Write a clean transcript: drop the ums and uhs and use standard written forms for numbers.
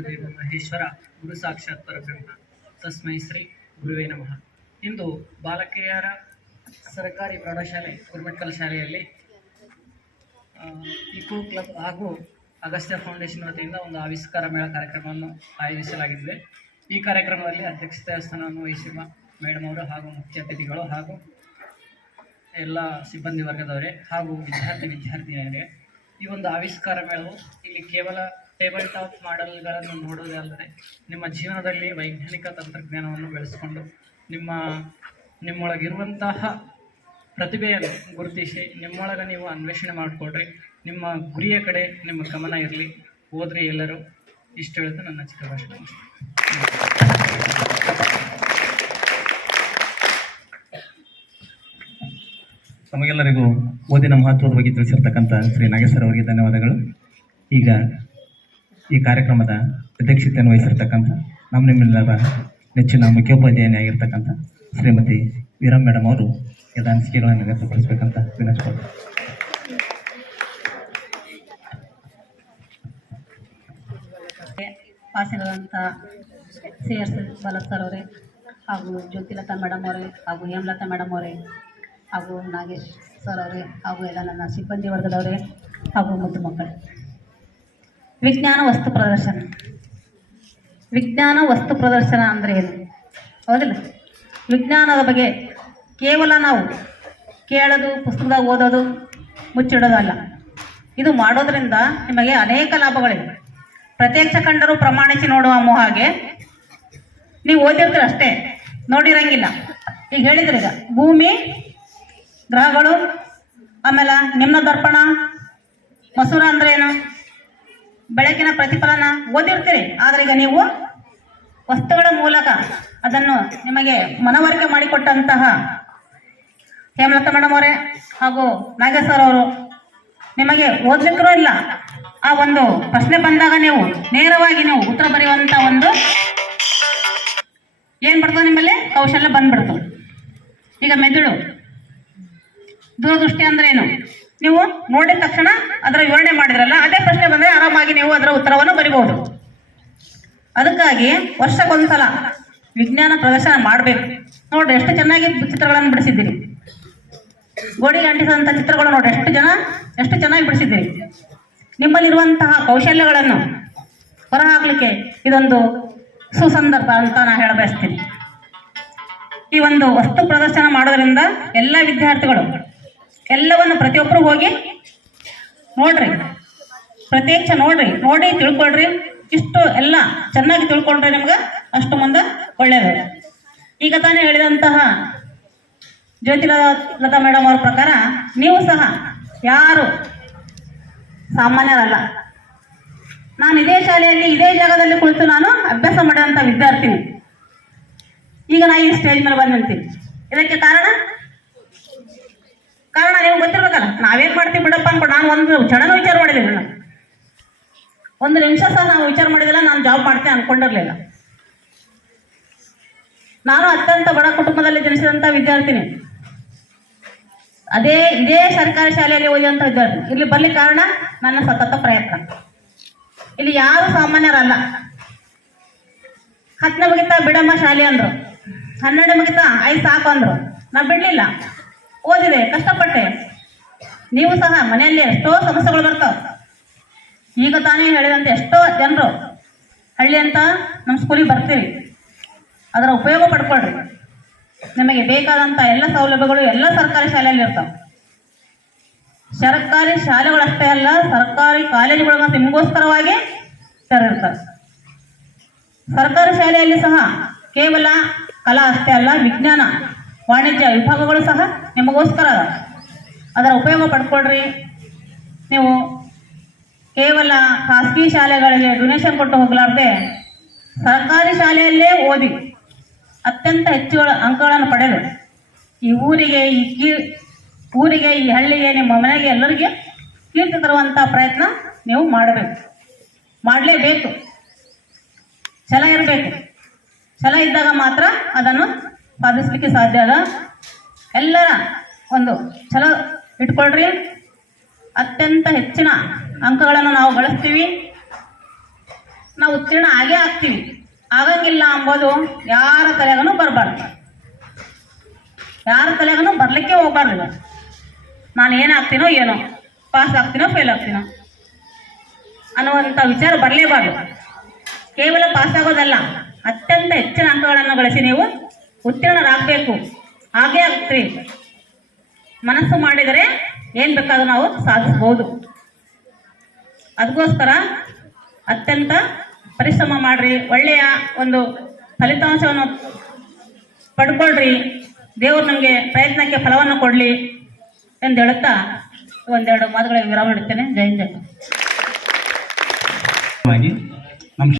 ಗುರುದೇವ ಮಹೇಶ್ವರ ಗುರು ಸಾಕ್ಷಾತ್ ಪರಬ್ರಹ್ಮ ತಸ್ಮೈ ಶ್ರೀ ಗುರುವೇ ನಮಃ. ಇಂದು ಬಾಲಕಿಯರ ಸರ್ಕಾರಿ ಪ್ರೌಢಶಾಲೆ ಗುರುಮಠಕಲ್ ಶಾಲೆಯಲ್ಲಿ ಇಕೋ ಕ್ಲಬ್ ಹಾಗೂ ಅಗಸ್ತ್ಯ ಫೌಂಡೇಶನ್ ವತಿಯಿಂದ ಒಂದು ಆವಿಷ್ಕಾರ ಮೇಳ ಕಾರ್ಯಕ್ರಮವನ್ನು ಆಯೋಜಿಸಲಾಗಿದೆ. ಈ ಕಾರ್ಯಕ್ರಮದಲ್ಲಿ ಅಧ್ಯಕ್ಷತೆ ಸ್ಥಾನವನ್ನು ವಹಿಸಿರುವ ಮೇಡಮ್ ಅವರು ಹಾಗೂ ಮುಖ್ಯ ಅತಿಥಿಗಳು ಹಾಗೂ ಎಲ್ಲ ಸಿಬ್ಬಂದಿ ವರ್ಗದವರೇ ಹಾಗೂ ವಿದ್ಯಾರ್ಥಿನಿಯರೇ, ಈ ಒಂದು ಆವಿಷ್ಕಾರ ಮೇಳವು ಇಲ್ಲಿ ಕೇವಲ ಟೇಬಲ್ ಟಾಪ್ ಮಾಡೆಲ್ಗಳನ್ನು ನೋಡುವುದೇ ಅಲ್ಲದೆ ನಿಮ್ಮ ಜೀವನದಲ್ಲಿ ವೈಜ್ಞಾನಿಕ ತಂತ್ರಜ್ಞಾನವನ್ನು ಬೆಳೆಸಿಕೊಂಡು ನಿಮ್ಮೊಳಗಿರುವಂತಹ ಪ್ರತಿಭೆಯನ್ನು ಗುರುತಿಸಿ ನಿಮ್ಮೊಳಗೆ ನೀವು ಅನ್ವೇಷಣೆ ಮಾಡಿಕೊಡ್ರಿ. ನಿಮ್ಮ ಗುರಿಯ ಕಡೆ ನಿಮ್ಮ ಗಮನ ಇರಲಿ, ಓದ್ರಿ ಎಲ್ಲರೂ. ಇಷ್ಟು ಹೇಳುತ್ತೆ ನನ್ನ ಚಿಕ್ಕ ಭಾಷಣ. ನಮಗೆಲ್ಲರಿಗೂ ಓದಿನ ಮಹತ್ವದ ಬಗ್ಗೆ ತಿಳಿಸಿರ್ತಕ್ಕಂಥ ಶ್ರೀ ನಾಗೇಶ್ವರ ಅವರಿಗೆ ಧನ್ಯವಾದಗಳು. ಈಗ ಈ ಕಾರ್ಯಕ್ರಮದ ಅಧ್ಯಕ್ಷತೆಯನ್ನು ವಹಿಸಿರ್ತಕ್ಕಂಥ ನಿಮ್ಮೆಲ್ಲರ ನೆಚ್ಚಿನ ಮುಖ್ಯೋಪಾಧ್ಯಾಯನೇ ಆಗಿರ್ತಕ್ಕಂಥ ಶ್ರೀಮತಿ ವೀರಮ್ಮ ಮೇಡಮ್ ಅವರು ಎಲ್ಲ ಅನಿಸಿಕೆಗಳನ್ನು ವ್ಯಕ್ತಪಡಿಸಬೇಕಂತ ವಿನಂತಿಸ್ಕೊಳ್ತೀನಿ. ಪಾಸಿರುವಂಥ CS ಬಾಲಕ್ ಸರ್ ಅವರೇ ಹಾಗೂ ಜ್ಯೋತಿಲತಾ ಮೇಡಮ್ ಅವರೇ ಹಾಗೂ ಹೇಮಲತಾ ಮೇಡಮ್ ಅವರೇ ಹಾಗೂ ನಾಗೇಶ್ ಸರ್ ಅವರೇ ಹಾಗೂ ಎಲ್ಲ ನನ್ನ ಸಿಬ್ಬಂದಿ ವರ್ಗದವರೇ ಹಾಗೂ ಮುದ್ದು ಮಕ್ಕಳೇ, ವಿಜ್ಞಾನ ವಸ್ತು ಪ್ರದರ್ಶನ ಅಂದರೆ ಏನು? ಹೌದಿಲ್ಲ? ವಿಜ್ಞಾನದ ಬಗ್ಗೆ ಕೇವಲ ನಾವು ಕೇಳೋದು, ಪುಸ್ತಕದಾಗ ಓದೋದು, ಮುಚ್ಚಿಡೋದಲ್ಲ. ಇದು ಮಾಡೋದ್ರಿಂದ ನಿಮಗೆ ಅನೇಕ ಲಾಭಗಳಿವೆ. ಪ್ರತ್ಯಕ್ಷ ಕಂಡರೂ ಪ್ರಮಾಣಿಸಿ ನೋಡುವ ಹಾಗೆ ನೀವು ಓದಿರ್ತೀರ ಅಷ್ಟೇ, ನೋಡಿರಂಗಿಲ್ಲ. ಈಗ ಹೇಳಿದ್ರಿ, ಈಗ ಭೂಮಿ, ಗ್ರಹಗಳು, ಆಮೇಲೆ ನಿಮ್ನ ದರ್ಪಣ, ಮಸೂರ ಅಂದ್ರೆ ಏನು, ಬೆಳಕಿನ ಪ್ರತಿಫಲನ ಓದಿರ್ತೀರಿ. ಆದರೆ ಈಗ ನೀವು ವಸ್ತುಗಳ ಮೂಲಕ ಅದನ್ನು ನಿಮಗೆ ಮನವರಿಕೆ ಮಾಡಿಕೊಟ್ಟಂತಹ ಹೇಮಲತಾ ಮೇಡಮ್ ಅವರೇ ಹಾಗೂ ನಾಗೇಶ್ ಸರ್ ಅವರು ನಿಮಗೆ ಓದ್ಲಿಕ್ಕರೂ ಇಲ್ಲ, ಆ ಒಂದು ಪ್ರಶ್ನೆ ಬಂದಾಗ ನೀವು ನೇರವಾಗಿ ನೀವು ಉತ್ತರ ಬರೆಯುವಂಥ ಒಂದು ಏನು ಬರ್ತದೆ, ನಿಮ್ಮಲ್ಲಿ ಕೌಶಲ್ಯ ಬಂದ್ಬಿಡ್ತದೆ. ಈಗ ಮೆದುಳು ದೂರದೃಷ್ಟಿ ಅಂದ್ರೆ ಏನು? ನೀವು ನೋಡಿದ ತಕ್ಷಣ ಅದರ ವಿವರಣೆ ಮಾಡಿದ್ರಲ್ಲ, ಅದೇ ಪ್ರಶ್ನೆ ಬಂದರೆ ಆರಾಮಾಗಿ ನೀವು ಅದರ ಉತ್ತರವನ್ನು ಬರಿಬಹುದು. ಅದಕ್ಕಾಗಿ ವರ್ಷಕ್ಕೊಂದ್ಸಲ ವಿಜ್ಞಾನ ಪ್ರದರ್ಶನ ಮಾಡಬೇಕು. ನೋಡ್ರಿ ಎಷ್ಟು ಚೆನ್ನಾಗಿ ಚಿತ್ರಗಳನ್ನು ಬಿಡಿಸಿದ್ದೀರಿ. ಗೋಡೆಗೆ ಅಂಟಿಸಿದಂಥ ಚಿತ್ರಗಳು ನೋಡ್ರಿ ಎಷ್ಟು ಚೆನ್ನಾಗಿ ಬಿಡಿಸಿದ್ದೀರಿ. ನಿಮ್ಮಲ್ಲಿರುವಂತಹ ಕೌಶಲ್ಯಗಳನ್ನು ಹೊರಹಾಕಲಿಕ್ಕೆ ಇದೊಂದು ಸುಸಂದರ್ಭ ಅಂತ ನಾನು ಹೇಳ ಬಯಸ್ತೀನಿ. ಈ ಒಂದು ವಸ್ತು ಪ್ರದರ್ಶನ ಮಾಡೋದ್ರಿಂದ ಎಲ್ಲ ವಿದ್ಯಾರ್ಥಿಗಳು ಎಲ್ಲವನ್ನು ಪ್ರತಿಯೊಬ್ಬರು ಹೋಗಿ ನೋಡ್ರಿ, ಪ್ರತ್ಯಕ್ಷ ನೋಡಿ ತಿಳ್ಕೊಳ್ರಿ. ಇಷ್ಟು ಎಲ್ಲ ಚೆನ್ನಾಗಿ ತಿಳ್ಕೊಂಡ್ರೆ ನಿಮ್ಗೆ ಅಷ್ಟು ಮುಂದೆ ಒಳ್ಳೆಯದು. ಈಗ ತಾನೇ ಹೇಳಿದಂತಹ ಜ್ಯೋತಿಲತಾ ಮೇಡಮ್ ಅವ್ರ ಪ್ರಕಾರ ನೀವು ಸಹ ಯಾರು ಸಾಮಾನ್ಯರಲ್ಲ. ನಾನು ಇದೇ ಶಾಲೆಯಲ್ಲಿ ಇದೇ ಜಾಗದಲ್ಲಿ ಕುಳಿತು ನಾನು ಅಭ್ಯಾಸ ಮಾಡಿದಂಥ ವಿದ್ಯಾರ್ಥಿನಿ. ಈಗ ನಾನು ಈ ಸ್ಟೇಜ್ ಮೇಲೆ ಬಂದು ನಿಲ್ತೀನಿ. ಇದಕ್ಕೆ ಕಾರಣ ನೀವು ಗೊತ್ತಿರ್ಬೇಕಲ್ಲ. ನಾವೇನು ಮಾಡ್ತೀವಿ ಬಿಡಪ್ಪ ಅನ್ಕೊಂಡು ನಾನು ಒಂದು ಕ್ಷಣನೂ ವಿಚಾರ ಮಾಡಿದ್ದೀನಿ. ನಾನು ಒಂದು ನಿಮಿಷ ಸಹ ನಾವು ವಿಚಾರ ಮಾಡಿದಿಲ್ಲ ನಾನು ಜಾಬ್ ಮಾಡ್ತೀನಿ ಅನ್ಕೊಂಡಿರ್ಲಿಲ್ಲ. ನಾನು ಅತ್ಯಂತ ಬಡ ಕುಟುಂಬದಲ್ಲಿ ಜನಿಸಿದಂಥ ವಿದ್ಯಾರ್ಥಿನಿ. ಇದೇ ಸರ್ಕಾರಿ ಶಾಲೆಯಲ್ಲಿ ಓದಿದಂಥ ವಿದ್ಯಾರ್ಥಿ. ಇಲ್ಲಿ ಬರ್ಲಿಕ್ಕೆ ಕಾರಣ ನನ್ನ ಸತತ ಪ್ರಯತ್ನ. ಇಲ್ಲಿ ಯಾರು ಸಾಮಾನ್ಯರಲ್ಲ. 10ನೇ ಮುಗಿತಾ ಬಿಡಮ್ಮ ಶಾಲೆ ಅಂದರು, 12 ಮುಗಿತಾ 5 ಸಾಕು ಅಂದರು. ನಾ ಬಿಡಲಿಲ್ಲ, ಓದಿದೆ, ಕಷ್ಟಪಟ್ಟೆ. ನೀವು ಸಹ ಮನೆಯಲ್ಲಿ ಎಷ್ಟೋ ಸಮಸ್ಯೆಗಳು ಬರ್ತಾವೆ. ಈಗ ತಾನೇ ಹೇಳಿದಂತೆ ಎಷ್ಟೋ ಜನರು ಹಳ್ಳಿ ಅಂತ ನಮ್ಮ ಸ್ಕೂಲಿಗೆ ಬರ್ತೀರಿ. ಅದರ ಉಪಯೋಗ ಪಡ್ಕೊಳ್ರಿ. ನಿಮಗೆ ಬೇಕಾದಂಥ ಎಲ್ಲ ಸೌಲಭ್ಯಗಳು ಎಲ್ಲ ಸರ್ಕಾರಿ ಶಾಲೆಯಲ್ಲಿ ಇರ್ತಾವೆ. ಸರ್ಕಾರಿ ಶಾಲೆಗಳಷ್ಟೇ ಅಲ್ಲ, ಸರ್ಕಾರಿ ಕಾಲೇಜುಗಳು ನಿಮಗೋಸ್ಕರವಾಗಿ ತೆರೆದಿರ್ತಾರೆ. ಸರ್ಕಾರಿ ಶಾಲೆಯಲ್ಲಿ ಸಹ ಕೇವಲ ಕಲಾ ಅಷ್ಟೇ ಅಲ್ಲ, ವಿಜ್ಞಾನ, ವಾಣಿಜ್ಯ ವಿಭಾಗಗಳು ಸಹ ನಿಮಗೋಸ್ಕರ ಅದರ ಉಪಯೋಗ ಪಡ್ಕೊಳ್ರಿ. ನೀವು ಕೇವಲ ಖಾಸಗಿ ಶಾಲೆಗಳಿಗೆ ಡೊನೇಷನ್ ಕೊಟ್ಟು ಹೋಗಲಾರ್ದೆ ಸರ್ಕಾರಿ ಶಾಲೆಯಲ್ಲೇ ಓದಿ ಅತ್ಯಂತ ಹೆಚ್ಚು ಅಂಕಗಳನ್ನು ಪಡೆದು ಈ ಊರಿಗೆ ಈ ಹಳ್ಳಿಗೆ, ನಿಮ್ಮ ಮನೆಗೆ ಎಲ್ಲರಿಗೆ ಕೀರ್ತಿ ತರುವಂಥ ಪ್ರಯತ್ನ ನೀವು ಮಾಡಲೇಬೇಕು. ಛಲ ಇರಬೇಕು. ಛಲ ಇದ್ದಾಗ ಮಾತ್ರ ಅದನ್ನು ಸಾಧಿಸಲಿಕ್ಕೆ ಸಾಧ್ಯ ಅದ. ಎಲ್ಲರ ಒಂದು ಛಲ ಇಟ್ಕೊಳ್ರಿ. ಅತ್ಯಂತ ಹೆಚ್ಚಿನ ಅಂಕಗಳನ್ನು ನಾವು ಗಳಿಸ್ತೀವಿ. ನಾವು ಉತ್ತೀರ್ಣ ಆಗೇ ಆಗ್ತೀವಿ, ಆಗಂಗಿಲ್ಲ ಅಂಬೋದು ಯಾರ ತಲೆಗೂ ಬರಬಾರ್ದು, ಯಾರ ತಲೆಗೂ ಬರಲಿಕ್ಕೆ ಹೋಗ್ಬಾರ್ದು. ನಾನು ಏನಾಗ್ತೀನೋ ಏನೋ, ಪಾಸ್ ಆಗ್ತೀನೋ ಫೇಲ್ ಆಗ್ತೀನೋ ಅನ್ನುವಂಥ ವಿಚಾರ ಬರಲೇಬಾರ್ದು. ಕೇವಲ ಪಾಸ್ ಆಗೋದಲ್ಲ, ಅತ್ಯಂತ ಹೆಚ್ಚಿನ ಅಂಕಗಳನ್ನು ಗಳಿಸಿ ನೀವು ಉತ್ತೀರ್ಣರಾಗಬೇಕು. ಹಾಗೇ ಆಗ್ತೀರಿ. ಮನಸ್ಸು ಮಾಡಿದರೆ ಏನು ಬೇಕಾದ್ರೂ ನಾವು ಸಾಧಿಸ್ಬೋದು. ಅದಕ್ಕೋಸ್ಕರ ಅತ್ಯಂತ ಪರಿಶ್ರಮ ಮಾಡಿರಿ, ಒಳ್ಳೆಯ ಒಂದು ಫಲಿತಾಂಶವನ್ನು ಪಡ್ಕೊಳ್ರಿ. ದೇವರು ನಮಗೆ ಪ್ರಯತ್ನಕ್ಕೆ ಫಲವನ್ನು ಕೊಡಲಿ ಎಂದು ಹೇಳುತ್ತಾ ಒಂದೆರಡು ಮಾತುಗಳ ವಿರಾಮ ನೀಡುತ್ತೇನೆ. ಜೈ ಹಿಂದ್.